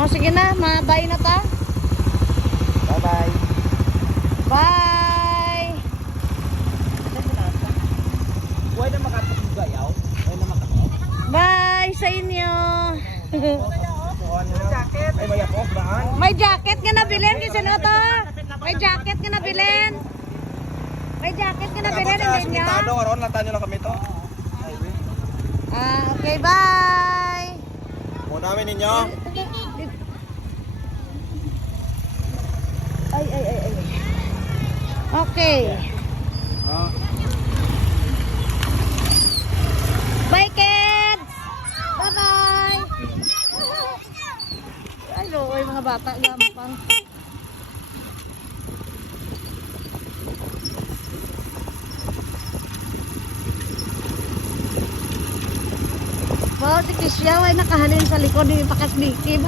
Oh, sige na, mabay na ta. Bye-bye. Bye. Huwag na makatugayaw. Huwag na makatugayaw. Bye sa inyo. Ay, may ako, baan? May jacket nga nabilin kasi ano to? May jacket nga nabilin. May jacket nga nabilin hindi niya. Simentado, karoon lang tayo lang kami to. Ah, okay, bye. Muna namin ninyo. Ay. Okay. Bye, kids. Bye-bye. Ay, loy, mga bata, gampang. Wow, si Kisya ay nakahalin sa likod ni Pakasbiki.